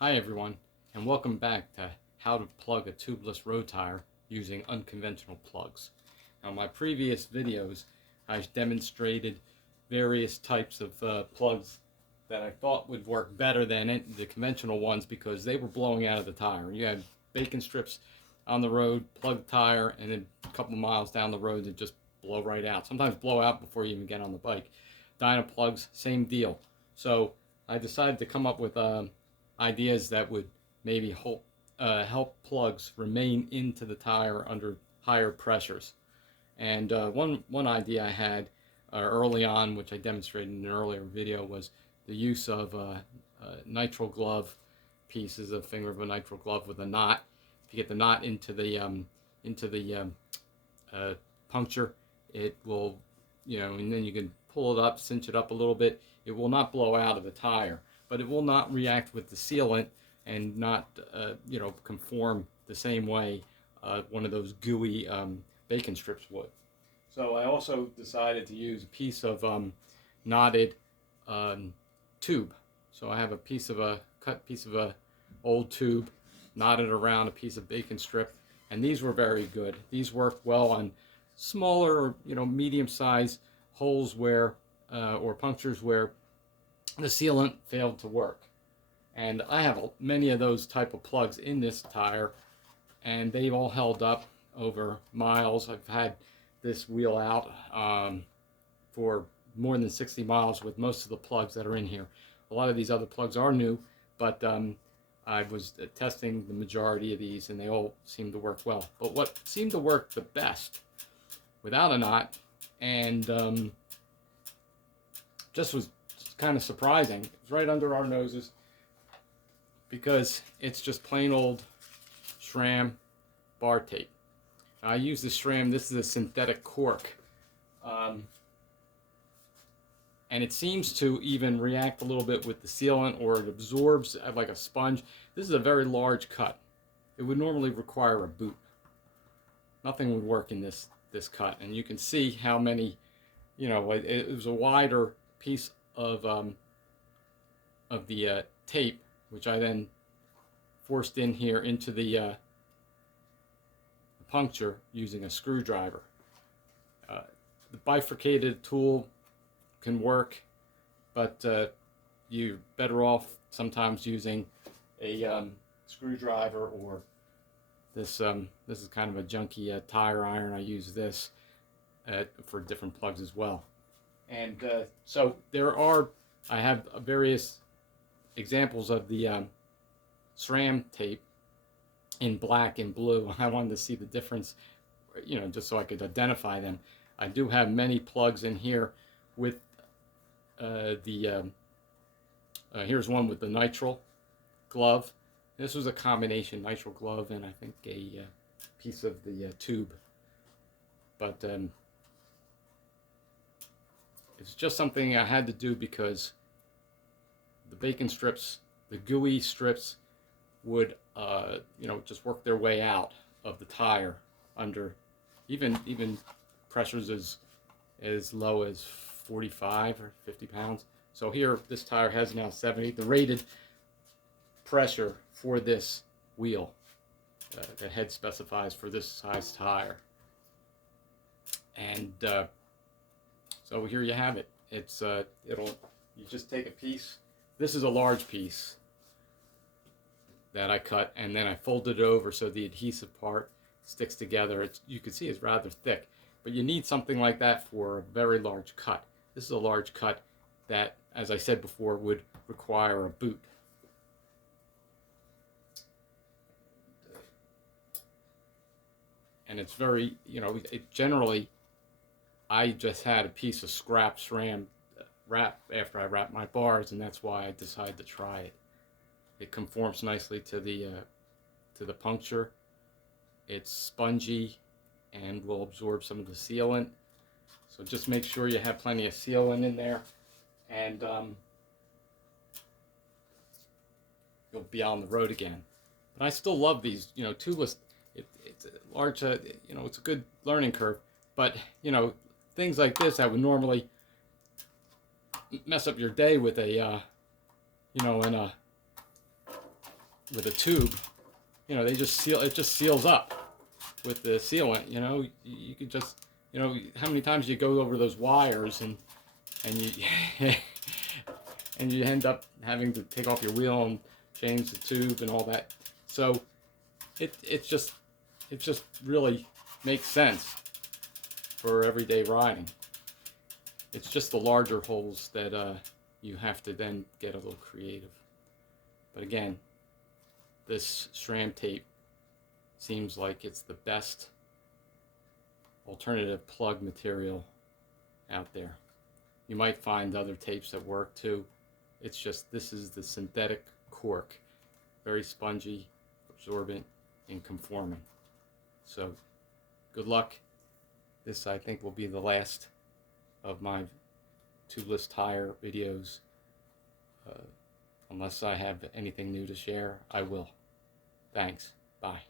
Hi everyone, and welcome back to how to plug a tubeless road tire using unconventional plugs. Now, in my previous videos, I demonstrated various types of plugs that I thought would work better than the conventional ones because they were blowing out of the tire. You had bacon strips on the road, plug the tire, and then a couple miles down the road, they just blow right out. Sometimes blow out before you even get on the bike. Dyno plugs, same deal. So I decided to come up with ideas that would maybe help plugs remain into the tire under higher pressures. And one idea I had early on, which I demonstrated in an earlier video, was the use of nitrile glove pieces, a finger of a nitrile glove with a knot. If you get the knot into the puncture, it will, and then you can pull it up, cinch it up a little bit. It will not blow out of the tire, but it will not react with the sealant and not, conform the same way one of those gooey bacon strips would. So I also decided to use a piece of knotted tube. So I have a cut piece of a old tube, knotted around a piece of bacon strip, and these were very good. These worked well on smaller, medium-sized holes where, or punctures where the sealant failed to work. And I have many of those type of plugs in this tire, and they've all held up over miles. I've had this wheel out for more than 60 miles with most of the plugs that are in here. A lot of these other plugs are new, but I was testing the majority of these and they all seem to work well. But what seemed to work the best without a knot, and just was kind of surprising, it was right under our noses, because it's just plain old SRAM Bar Tape. I use the SRAM, this is a synthetic cork, and it seems to even react a little bit with the sealant, or it absorbs like a sponge. This is a very large cut. It would normally require a boot. Nothing would work in this cut, and you can see how many, it was a wider piece of the tape, which I then forced in here into the puncture using a screwdriver. The bifurcated tool can work, but you're better off sometimes using a screwdriver, or this is kind of a junky tire iron. I use this for different plugs as well. And so I have various examples of the SRAM tape in black and blue. I wanted to see the difference, just so I could identify them. I do have many plugs in here with here's one with the nitrile glove. This was a combination nitrile glove and I think a piece of the tube. But it's just something I had to do because the bacon strips, the gooey strips, would just work their way out of the tire under even pressures as low as 45 or 50 pounds. So here, this tire has now 70. The rated pressure for this wheel, the head specifies for this size tire. And so here you have it. It's you just take a piece. This is a large piece that I cut, and then I folded it over so the adhesive part sticks together. You can see it's rather thick, but you need something like that for a very large cut. This is a large cut that, as I said before, would require a boot. And it's very, generally, I just had a piece of scrap SRAM wrap after I wrapped my bars, and that's why I decided to try it. It conforms nicely to the puncture. It's spongy and will absorb some of the sealant. So just make sure you have plenty of sealant in there, and you'll be on the road again. But I still love these, tubeless. It's a large, it's a good learning curve. But things like this that would normally mess up your day with a, in a with a tube, you know, they just seal, it just seals up with the sealant. You know, you could just, you know, how many times you go over those wires and you and you end up having to take off your wheel and change the tube and all that. So it just really makes sense for everyday riding. It's just the larger holes that you have to then get a little creative. But again, this SRAM tape seems like it's the best alternative plug material out there. You might find other tapes that work too. It's just, this is the synthetic cork. Very spongy, absorbent, and conforming. So, good luck. This, I think, will be the last of my tubeless tire videos. Unless I have anything new to share, I will. Thanks. Bye.